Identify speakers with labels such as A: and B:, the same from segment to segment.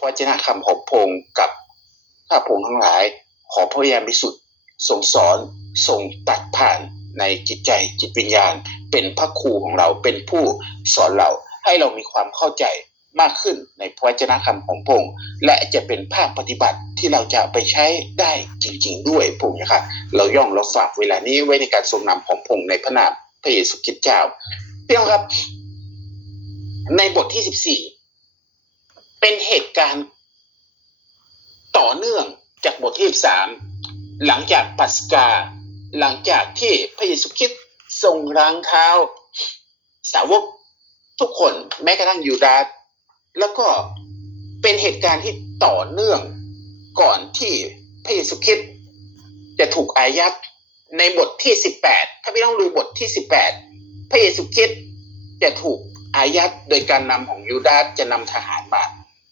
A: พระวจนะคำของพงค์กับข้าพงค์ทั้งหลายขอพระยามิสุทธิ์ทรงสอนทรงตัดผ่านในจิตใจจิตวิญญาณ เป็นพระครูของเราเป็นผู้สอนเราให้เรามีความเข้าใจมากขึ้นในพระวจนะคำของพงค์และจะเป็นภาคปฏิบัติที่เราจะไปใช้ได้จริง ๆ ด้วยพงค์นะครับเราย่องเราฝากเวลานี้ไว้ในการทรงนำของพงค์ในพระนามพระเยซูคริสต์เจ้าเพี่น้องครับ ในบทที่14 เป็นเหตุการณ์ต่อเนื่องจากบทที่13หลังจากปัสกา หลังจากที่พระเยซูคริสต์ทรงล้างเท้า สาวกทุกคนแม้กระทั่งยูดาสแล้วก็เป็นเหตุการณ์ที่ต่อเนื่องก่อนที่พระเยซูคริสต์จะถูกอายัดในบทที่18ถ้าพี่ต้องดูบทที่18พระเยซูคริสต์จะถูกอายัดโดยการนำของยูดาสจะนำทหารมา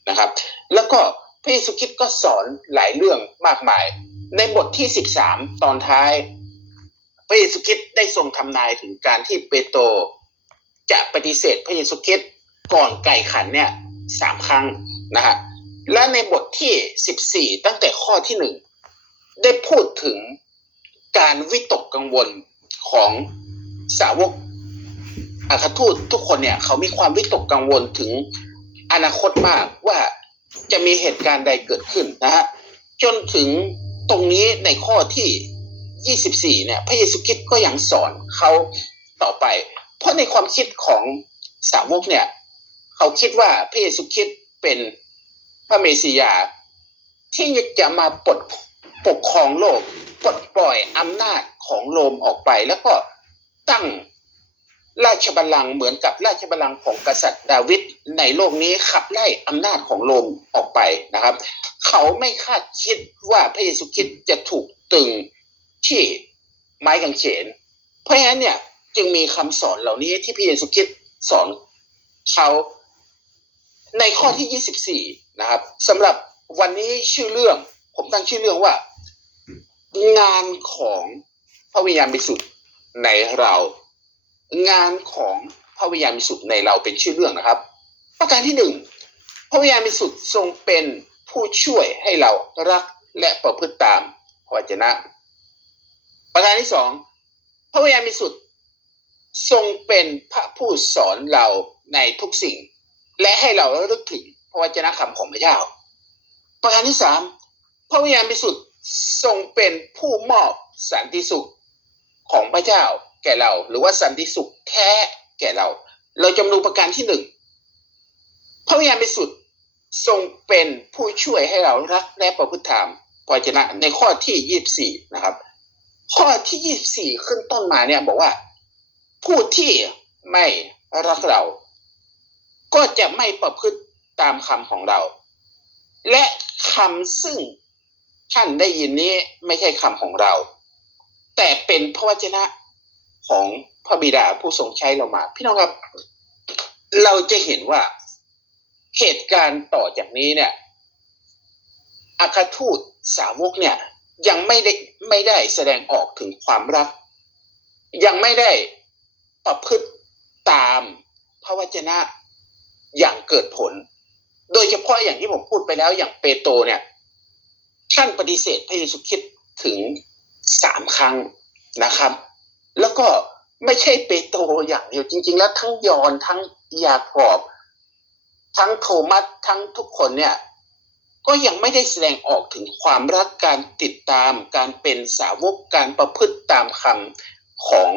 A: นะครับ แล้วก็พระเยซูคริสต์ก็สอนหลายเรื่องมากมาย ในบทที่ 13 ตอนท้าย พระเยซูคริสต์ได้ทรงทำนายถึงการที่เปโตรจะปฏิเสธพระเยซูคริสต์ก่อนไก่ขันเนี่ยสามครั้งนะฮะและในบทที่ 14 ตั้งแต่ข้อที่หนึ่งได้พูดถึงการวิตกกังวลของสาวกอาคาทูตทุกคนเนี่ยเขามีความวิตกกังวลถึง อนาคตมากว่าจะมีเหตุการณ์ใดเกิดขึ้นนะฮะจนถึงตรงนี้ในข้อที่ 24 เนี่ยพระเยซูคริสต์ก็ยังสอนเขาต่อไป เพราะในความคิดของสาวกเนี่ย เขาคิดว่าพระเยซูคริสต์เป็นพระเมสสิยา ที่จะมาปลดปกครองโลกปลดปล่อยอำนาจของโรมออกไป แล้วก็ตั้ง ราชบัลลังก์เหมือนกับราชบัลลังก์ของกษัตริย์ดาวิดในโลกนี้ขับไล่อำนาจของโรมออกไปนะครับ เขาไม่คาดคิดว่าพระเยซูคริสต์จะถูกตึงที่ไม้กางเขน เพราะฉะนั้นเนี่ยจึงมีคำสอนเหล่านี้ที่พระเยซูคริสต์สอนเขาในข้อที่ 24 นะครับสำหรับวันนี้ชื่อเรื่อง ผมตั้งชื่อเรื่องว่า งานของพระวิญญาณบริสุทธิ์ในเรา งานของพระวิญญาณบริสุทธิ์ในเราเป็นชื่อเรื่องนะครับ ประการที่หนึ่งพระวิญญาณบริสุทธิ์ทรงเป็นผู้ช่วยให้เรารักและประพฤติตามพระวจนะ ประการที่สองพระวิญญาณบริสุทธิ์ทรงเป็นพระผู้สอนเราในทุกสิ่ง และให้เราระลึกถึงพระวจนะคำของพระเจ้า ประการที่สามพระวิญญาณบริสุทธิ์ทรงเป็นผู้มอบสันติสุขของพระเจ้า แก่เรา หรือว่าสันติสุขแท้แก่เรา เราจำดูประการที่หนึ่งพระวิญญาณบริสุทธิ์ทรงเป็นผู้ช่วยให้เรารักและประพฤติธรรมพระนะในข้อที่ยี่สิบสี่นะครับ ข้อที่ยี่สิบสี่ขึ้นต้นมาเนี่ยบอกว่า ผู้ที่ไม่รักเรา ก็จะไม่ประพฤติตามคำของเรา และคำซึ่งท่านได้ยินนี้ไม่ใช่คำของเรา แต่เป็นพระวจนะ ของพระบิดาผู้ทรงใช้เรามา พี่น้องครับ เราจะเห็นว่าเหตุการณ์ต่อจากนี้เนี่ยอาคาทูตสาวกเนี่ย ยังไม่ได้ไม่ได้แสดงออกถึงความรัก ยังไม่ได้ประพฤติตามพระวจนะอย่างเกิดผล โดยเฉพาะอย่างที่ผมพูดไปแล้วอย่างเปโตรเนี่ยท่านปฏิเสธพระเยซูคริสต์ถึงสามครั้งนะครับ แล้วก็ไม่ใช่เปโตรอย่างเดียวจริง ๆ แล้วทั้งยอนทั้งยากอบ ทั้งโทมัสทั้งทุกคนเนี่ย ก็ยังไม่ได้แสดงออกถึงความรักการติดตามการเป็นสาวกการประพฤติตามคำของ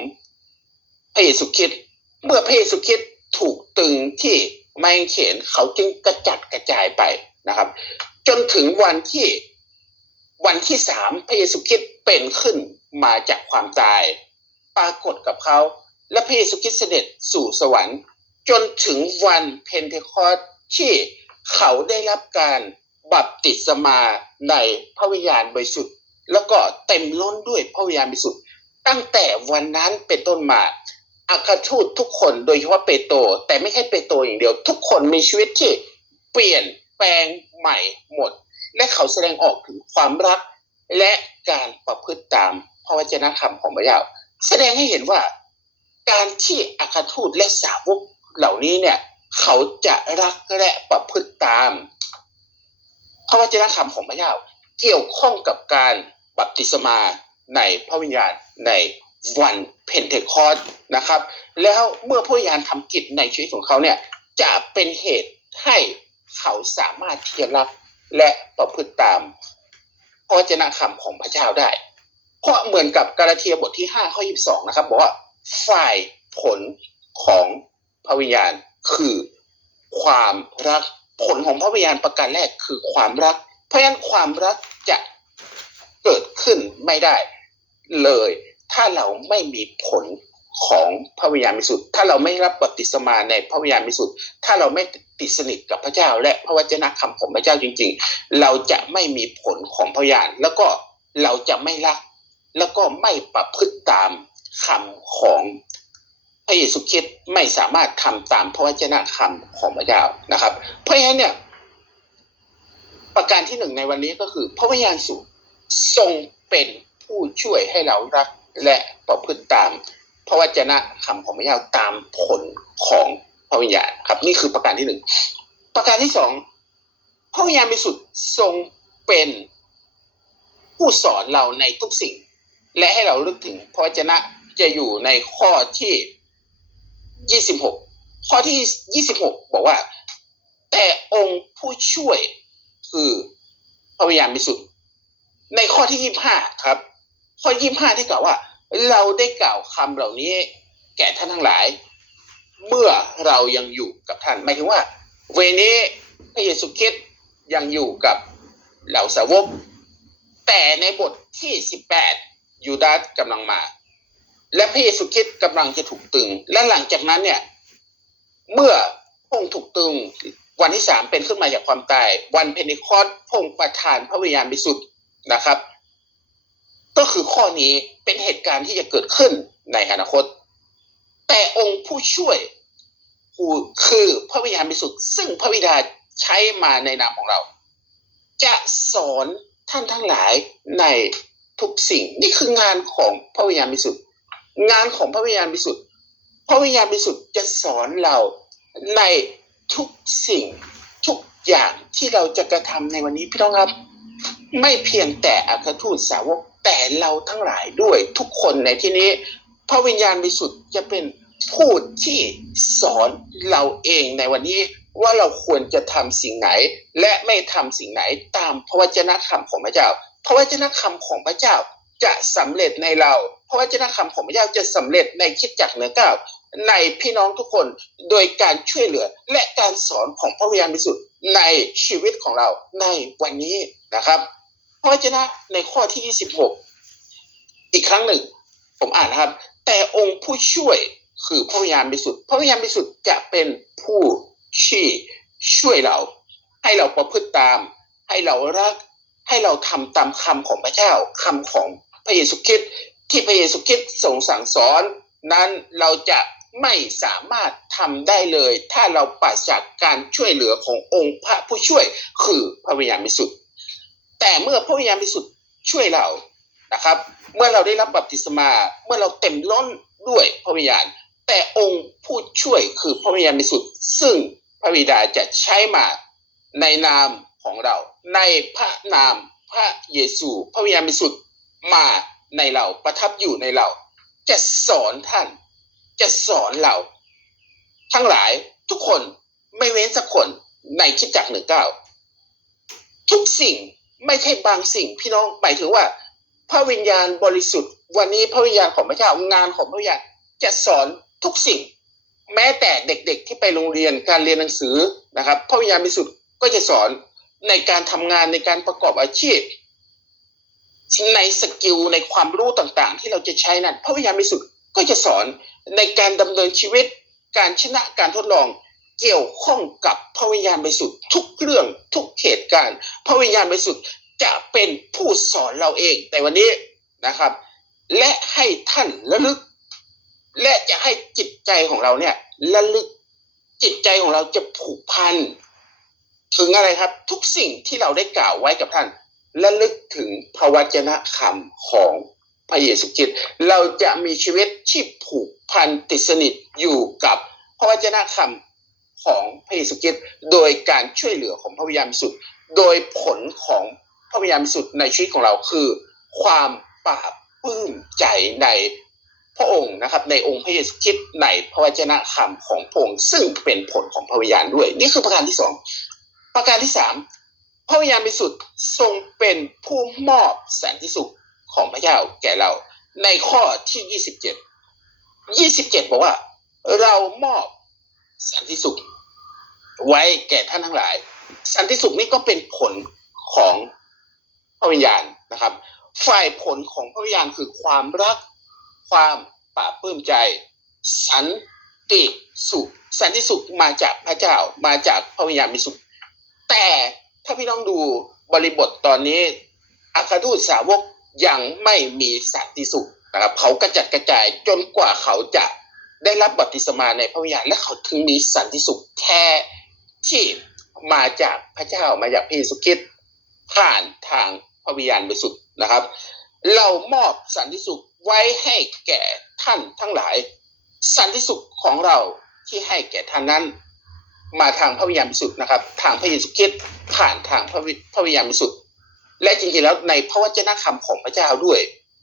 A: พระเยซูคริสต์เมื่อพระเยซูคริสต์ถูกตึงที่ไม้กางเขนเขาจึงกระจัดกระจายไปนะครับ จนถึงวันที่วันที่สามพระเยซูคริสต์เป็นขึ้นมาจากความตาย ปรากฏกับเขา และพระเยซูคริสต์เสด็จสู่สวรรค์ จนถึงวันเพนเทคอสที่เขาได้รับการบัพติศมาในพระวิญญาณบริสุทธิ์แล้วก็เต็มล้นด้วยพระวิญญาณบริสุทธิ์ตั้งแต่วันนั้นเป็นต้นมาอาคาทูตทุกคนโดยเฉพาะเปโตรแต่ไม่ใช่เปโตรอย่างเดียว ทุกคนมีชีวิตที่เปลี่ยนแปลงใหม่หมด และเขาแสดงออกถึงความรักและการประพฤติตามพระวจนะคำของพระเจ้า แสดงให้เห็นว่าการที่อาคาทูตและสาวกเหล่านี้เนี่ย เขาจะรักและประพฤติตามพระวจนะคำของพระเจ้าเกี่ยวข้องกับการบัพติศมาในพระวิญญาณในวันเพนเทคอสต์นะครับ แล้วเมื่อพระวิญญาณทำกิจในชีวิตของเขาเนี่ยจะเป็นเหตุให้เขาสามารถที่จะรับและประพฤติตามพระวจนะคำของพระเจ้าได้ เพราะเหมือนกับกาลาเทียบทที่5ข้อ22นะครับ บอกว่าฝ่ายผลของพระวิญญาณคือความรักผลของพระวิญญาณประการแรกคือความรัก เพราะฉะนั้นความรักจะเกิดขึ้นไม่ได้เลย ถ้าเราไม่มีผลของพระวิญญาณบริสุทธิ์ถ้าเราไม่รับบัพติศมาในพระวิญญาณบริสุทธิ์ถ้าเราไม่ติดสนิทกับพระเจ้า และพระวจนะคำของพระเจ้าจริง ๆ เราจะไม่มีผลของพระวิญญาณแล้วก็เราจะไม่รัก แล้วก็ไม่ประพฤติตามคำของพระเยซูคริสต์ไม่สามารถทำตามพระวจนะคำของพระเจ้านะครับ เพราะฉะนั้นเนี่ยประการที่หนึ่งในวันนี้ก็คือ พระวิญญาณสูทรงเป็นผู้ช่วยให้เรารักและประพฤติตามพระวจนะคำของพระเจ้าตามผลของพระวิญญาณครับ นี่คือประการที่หนึ่งประการที่สองพระวิญญาณบริสุทธิ์ทรงเป็นผู้สอนเราในทุกสิ่ง และให้เราลึกถึงพระวจนะจะอยู่ในข้อที่ยี่สิบหกข้อที่ยี่สิบหกบอกว่า แต่องค์ผู้ช่วยคือพระวิญญาณบริสุทธิ์ในข้อที่ยี่ห้าครับ ข้อยี่ห้าที่กล่าวว่า เราได้กล่าวคำเหล่านี้แก่ท่านทั้งหลาย เมื่อเรายังอยู่กับท่านหมายถึงว่า เวนี้พระเยซูคริสต์ยังอยู่กับเหล่าสาวกแต่ในบทที่สิบแปด ยูดาสกำลังมา และพระเยซูคริสต์กำลังจะถูกตึง และหลังจากนั้นเนี่ย เมื่อพระองค์ถูกตึง วันที่สามเป็นขึ้นมาจากความตาย วันเพนนิคอสพระองค์ประทานพระวิญญาณบริสุทธิ์นะครับ ก็คือข้อนี้เป็นเหตุการณ์ที่จะเกิดขึ้นในอนาคต แต่องค์ผู้ช่วยคือพระวิญญาณบริสุทธิ์ซึ่งพระบิดาใช้มาในนามของเรา จะสอนท่านทั้งหลายใน ทุกสิ่งนี่คืองานของพระวิญญาณบริสุทธิ์งานของพระวิญญาณบริสุทธิ์พระวิญญาณบริสุทธิ์จะสอนเราในทุกสิ่งทุกอย่างที่เราจะกระทำในวันนี้พี่น้องครับ ไม่เพียงแต่อัครทูตสาวกแต่เราทั้งหลายด้วยทุกคนในที่นี้ พระวิญญาณบริสุทธิ์จะเป็นผู้ที่สอนเราเองในวันนี้ว่าเราควรจะทำสิ่งไหน และไม่ทำสิ่งไหนตามพระวจนะคำของพระเจ้า พระวจนะคำของพระเจ้าจะสำเร็จในเราพระวจนะคำของพระเจ้าจะสำเร็จในคิดจักเหนือเก้าในพี่น้องทุกคนโดยการช่วยเหลือและการสอนของพระวิญญาณบริสุทธิ์ในชีวิตของเราในวันนี้นะครับ พระวจนะในข้อที่ 26 อีกครั้งหนึ่ง ผมอ่านนะครับ แต่องค์ผู้ช่วยคือพระวิญญาณบริสุทธิ์พระวิญญาณบริสุทธิ์จะเป็นผู้ชี้ช่วยเรา ให้เราประพฤติตาม ให้เรารัก ให้เราทำตามคำของพระเจ้าคำของพระเยซูคริสต์ที่พระเยซูคริสต์ทรงสั่งสอน นั้นเราจะไม่สามารถทำได้เลย ถ้าเราปราศจากการช่วยเหลือขององค์พระผู้ช่วยคือพระวิญญาณบริสุทธิ์แต่เมื่อพระวิญญาณบริสุทธิ์ช่วยเรานะครับ เมื่อเราได้รับบัพติศมาเมื่อเราเต็มล้นด้วยพระวิญญาณ แต่องค์ผู้ช่วยคือพระวิญญาณบริสุทธิ์ซึ่งพระบิดาจะใช้มาในนาม ของเรา ในพระนามพระเยซูพระวิญญาณบริสุทธิ์มาในเราประทับอยู่ในเรา จะสอนท่าน จะสอนเรา ทั้งหลายทุกคนไม่เว้นสักคนในคิดจักหนึ่งเก้าทุกสิ่งไม่ใช่บางสิ่งพี่น้องหมายถึงว่า พระวิญญาณบริสุทธิ์ วันนี้พระวิญญาณของพระเจ้างานของพระวิญญาณจะสอนทุกสิ่ง แม้แต่เด็กๆที่ไปโรงเรียนการเรียนหนังสือนะครับ พระวิญญาณบริสุทธิ์ก็จะสอน ในการทำงานในการประกอบอาชีพ ในสกิลในความรู้ต่างๆ ที่เราจะใช้นั้นพระวิญญาณบริสุทธิ์ก็จะสอนในการดำเนินชีวิต การชนะการทดลองเกี่ยวข้องกับพระวิญญาณบริสุทธิ์ทุกเรื่องทุกเหตุการณ์ พระวิญญาณบริสุทธิ์จะเป็นผู้สอนเราเองในวันนี้นะครับ และให้ท่านระลึก และจะให้จิตใจของเราเนี่ยระลึกจิตใจของเราจะผูกพัน ถึงอะไรครับ ทุกสิ่งที่เราได้กล่าวไว้กับท่านระลึกถึงพระวจนะคำของพระเยซูคริสต์เราจะมีชีวิตที่ผูกพันติดสนิทอยู่กับพระวจนะคำของพระเยซูคริสต์โดยการช่วยเหลือของพระวิญญาณสุทธิ์โดยผลของพระวิญญาณสุทธิ์ในชีวิตของเราคือ ความปราบปลื้มใจในพระองค์นะครับในองค์พระเยซูคริสต์ในพระวจนะคำของพระองค์ซึ่งเป็นผลของพระวิญญาณด้วย นี่คือประการที่สอง ประการที่สามพระวิญญาณบริสุทธิ์ทรงเป็นผู้มอบสันติสุขของพระเจ้าแก่เราในข้อที่ยี่สิบเจ็ดยี่สิบเจ็ดบอกว่า เรามอบสันติสุข ไว้แก่ท่านทั้งหลาย สันติสุขนี้ก็เป็นผลของพระวิญญาณนะครับ ฝ่ายผลของพระวิญญาณคือความรัก ความปราบปลื้มใจ สันติสุข สันติสุขมาจากพระเจ้ามาจากพระวิญญาณบริสุทธิ์ แต่ถ้าพี่น้องดูบริบทตอนนี้อาคาทูตสาวกยังไม่มีสันติสุขนะครับเขากระจัดกระจายจนกว่าเขาจะได้รับบัพติศมาในพระวิญญาณและเขาถึงมีสันติสุขแท้ที่มาจากพระเจ้ามาจากพระเยซูคริสต์ผ่านทางพระวิญญาณบริสุทธิ์นะครับ เรามอบสันติสุขไว้ให้แก่ท่านทั้งหลาย สันติสุขของเราที่ให้แก่ท่านนั้น มาทางพระวิญญาณบริสุทธิ์นะครับ ทางพระเยซูคริสต์ผ่านทางพระวิพระวิญญาณบริสุทธิ์และจริงๆแล้วในพระวจนะคำของพระเจ้าด้วย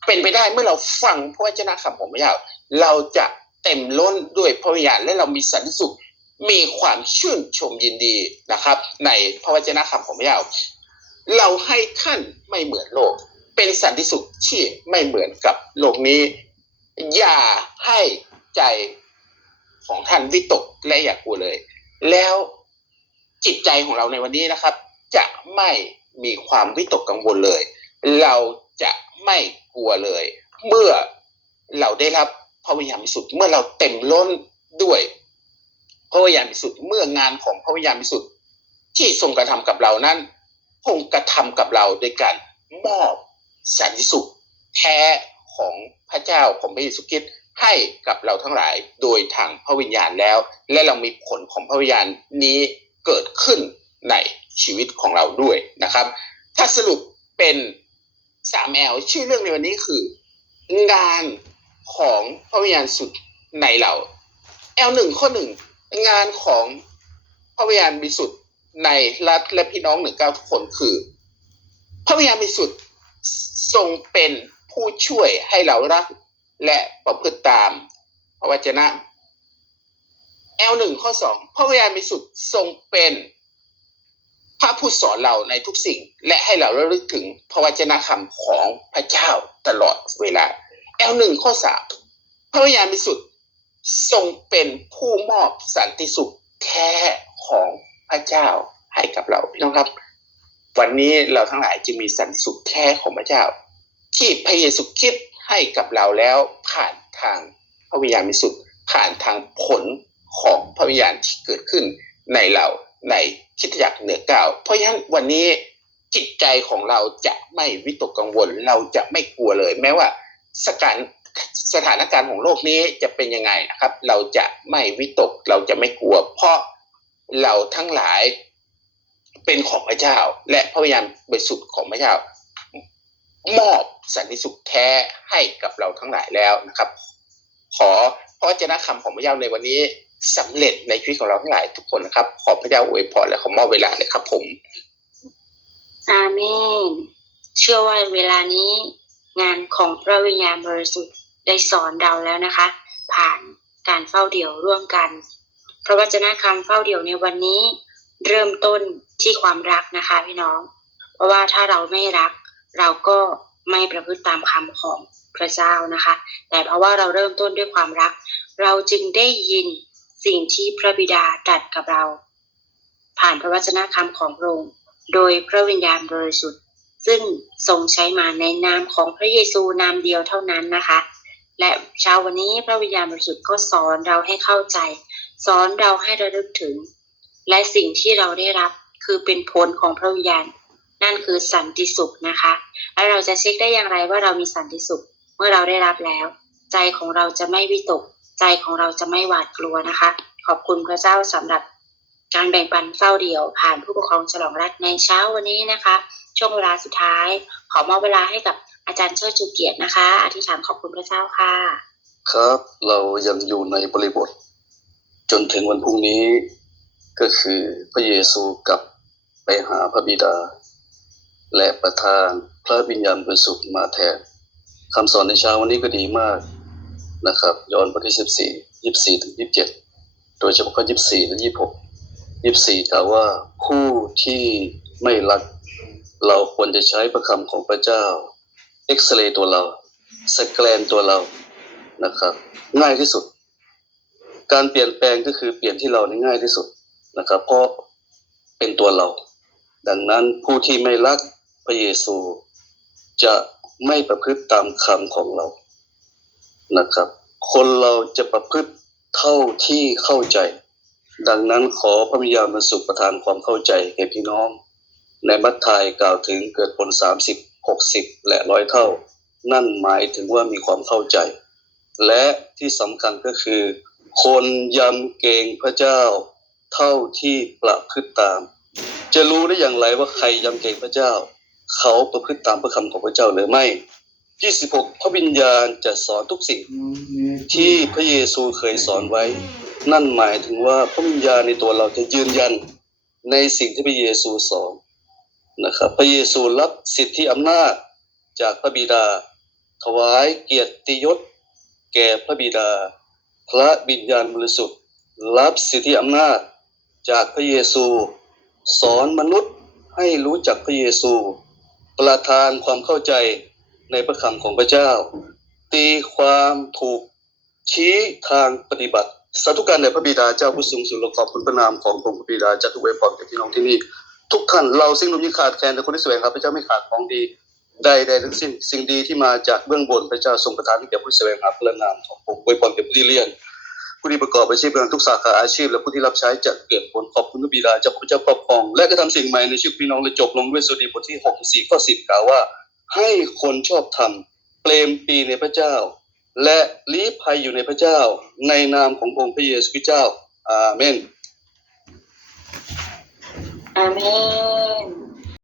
A: เป็นไปได้เมื่อเราฟังพระวจนะคำของพระเจ้า เราจะเต็มล้นด้วยพระวิญญาณและเรามีสันติสุข มีความชื่นชมยินดีนะครับ ในพระวจนะคำของพระเจ้าเราให้ท่านไม่เหมือนโลก เป็นสันติสุขที่ไม่เหมือนกับโลกนี้ อย่าให้ใจของท่านวิตกและอย่ากลัวเลย แล้วจิตใจของเราในวันนี้นะครับ จะไม่มีความวิตกกังวลเลย เราจะไม่กลัวเลย เมื่อเราได้รับพระวิญญาณบริสุทธิ์เมื่อเราเต็มล้นด้วยพระวิญญาณบริสุทธิ์เมื่องานของพระวิญญาณบริสุทธิ์ที่ทรงกระทำกับเรานั้นพรงกระทำกับเราโดยการมอบสันติสุขแท้ของพระเจ้าของพระเยซูคริสต์ ให้กับเราทั้งหลายโดยทางพระวิญญาณแล้ว และเรามีผลของพระวิญญาณนี้เกิดขึ้นในชีวิตของเราด้วยนะครับ ถ้าสรุปเป็นสามแอลชื่อเรื่องในวันนี้คือ งานของพระวิญญาณสุดในเราแอลหนึ่งข้อหนึ่งงานของพระวิญญาณบริสุทธิ์ในรัฐและพี่น้องหนึ่งเก้าทุกคนคือ พระวิญญาณบริสุทธิ์ทรงเป็นผู้ช่วยให้เรารัก และประพฤติตามพระวจนะแอลหนึ่งข้อสองพระวิญญาณบริสุทธิ์ทรงเป็นพระผู้สอนเราในทุกสิ่ง และให้เราระลึกถึงพระวจนะคำของพระเจ้าตลอดเวลาแอลหนึ่งข้อสามพระวิญญาณบริสุทธิ์ทรงเป็นผู้มอบสันติสุขแท้ของพระเจ้าให้กับเราพี่น้องครับ วันนี้เราทั้งหลายจึงมีสันติสุขแท้ของพระเจ้า ที่พระเยซูคริสต์ ให้กับเราแล้วผ่านทางพระวิญญาณบริสุทธิ์ผ่านทางผลของพระวิญญาณที่เกิดขึ้นในเราในคิดจักเหนือเก้าเพราะฉะนั้นวันนี้จิตใจของเราจะไม่วิตกกังวล เราจะไม่กลัวเลย แม้ว่าสถานสถานการณ์ของโลกนี้จะเป็นยังไงนะครับ เราจะไม่วิตกเราจะไม่กลัว เพราะเราทั้งหลายเป็นของพระเจ้า และพระวิญญาณบริสุทธิ์ของพระเจ้า มอบสันติสุขแท้ให้กับเราทั้งหลายแล้วนะครับ ขอพระวจนะคำของพระเจ้าในวันนี้สำเร็จในชีวิตของเราทั้งหลายทุกคนนะครับ ขอพระเจ้าอวยพรและขอมอบเวลาเลยครับผม
B: อาเมน เชื่อว่าเวลานี้งานของพระวิญญาณบริสุทธิ์ได้สอนเราแล้วนะคะ ผ่านการเฝ้าเดี่ยวร่วมกันพระวจนะคำเฝ้าเดี่ยวในวันนี้ เริ่มต้นที่ความรักนะคะพี่น้อง เพราะว่าถ้าเราไม่รัก เราก็ไม่ประพฤติตามคำของพระเจ้านะคะ แต่เพราะว่าเราเริ่มต้นด้วยความรัก เราจึงได้ยินสิ่งที่พระบิดาตรัสกับเรา ผ่านพระวจนะคำของพระองค์โดยพระวิญญาณบริสุทธิ์ ซึ่งทรงใช้มาในนามของพระเยซูนามเดียวเท่านั้นนะคะ และเช้าวันนี้พระวิญญาณบริสุทธิ์ก็สอนเราให้เข้าใจ สอนเราให้ระลึกถึง และสิ่งที่เราได้รับคือเป็นผลของพระวิญญาณ นั่นคือสันติสุขนะคะ แล้วเราจะเช็คได้อย่างไรว่าเรามีสันติสุข เมื่อเราได้รับแล้ว ใจของเราจะไม่วิตก ใจของเราจะไม่หวาดกลัวนะคะ ขอบคุณพระเจ้าสำหรับการแบ่งปันเฝ้าเดี่ยว ผ่านผู้ปกครองฉลองรัฐในเช้าวันนี้นะคะ ช่วงเวลาสุดท้าย ขอมอบเวลาให้กับอาจารย์เชิดชูเกียรตินะคะ อธิษฐานขอบคุณพระเจ้าค่ะ
C: ครับเรายังอยู่ในบริบท จนถึงวันพรุ่งนี้ ก็คือพระเยซูกับไปหาพระบิดา และประทานพระวิญญาณบริสุทธิ์มาแทนคำสอนในเช้าวันนี้ก็ดีมากนะครับยอห์นบทที่สิบสี่ยี่สี่ถึงยี่สิบเจ็ดโดยเฉพาะข้อยี่สี่และยี่หกยี่สี่กล่าวว่าผู้ที่ไม่รัก เราควรจะใช้พระคำของพระเจ้า เอ็กซเรย์ตัวเราสแกนตัวเรานะครับ ง่ายที่สุด การเปลี่ยนแปลงก็คือเปลี่ยนที่เรานี่ง่ายที่สุดนะครับ เพราะเป็นตัวเรา ดังนั้นผู้ที่ไม่รัก ระเยซู จะไม่ประพฤติตามคำของเรานะครับ คนเราจะประพฤติเท่าที่เข้าใจ ดังนั้นขอพระวิญญาณบริสุทธิ์ประทานความเข้าใจแก่พี่น้อง ในมัทธิยกล่าวถึงเกิดผลสามสิบหกสิบและร้อยเท่า นั่นหมายถึงว่ามีความเข้าใจ และที่สำคัญก็คือ คนยำเกรงพระเจ้าเท่าที่ประพฤติตาม จะรู้ได้อย่างไรว่าใครยำเกรงพระเจ้า เขาประพฤติตามพระคำของพระเจ้าหรือไม่26พระวิญญาณจะสอนทุกสิ่งที่พระเยซูเคยสอนไว้ นั่นหมายถึงว่าพระวิญญาณในตัวเราจะยืนยันในสิ่งที่พระเยซูสอนนะครับพระเยซูรับสิทธิอำนาจจากพระบิดา ถวายเกียรติยศ แก่พระบิดา พระวิญญาณบริสุทธิ์ รับสิทธิอำนาจจากพระเยซู สอนมนุษย์ให้รู้จักพระเยซู ประทานความเข้าใจในพระคำของพระเจ้า ตีความถูกชี้ทางปฏิบัติสาธุการแด่พระบิดาเจ้าผู้สูงสุดเราขอบคุณพระนามขององค์พระบิดาจัตุเวพรแก่พี่น้องที่นี่ ทุกท่านเราสิ่งนุ่มยิ่งขาดแคลนแต่คนที่แสวงหาพระเจ้าไม่ขาดของดีใดใดทั้งสิ้นสิ่งดีที่มาจากเบื้องบนพระเจ้าทรงประทานให้แก่ผู้แสวงหาพระนามของผมอวยพรแก่ผู้ที่เรียน ผู้ที่ประกอบอาชีพงานทุกสาขาอาชีพ และผู้ที่รับใช้จะเกิดผลขอบคุณพระบิดาเจ้าพระเจ้าครอบครอง และก็ทำสิ่งใหม่ในชีวิตพี่น้องและจบลงด้วยสดีบทที่6 4ข้อ10กล่าวว่า ให้คนชอบธรรมเปรมปีในพระเจ้า และลี้ภัยอยู่ในพระเจ้า ในนามขององค์พระเยซูคริสต์เจ้าอาเมน
B: อาเมน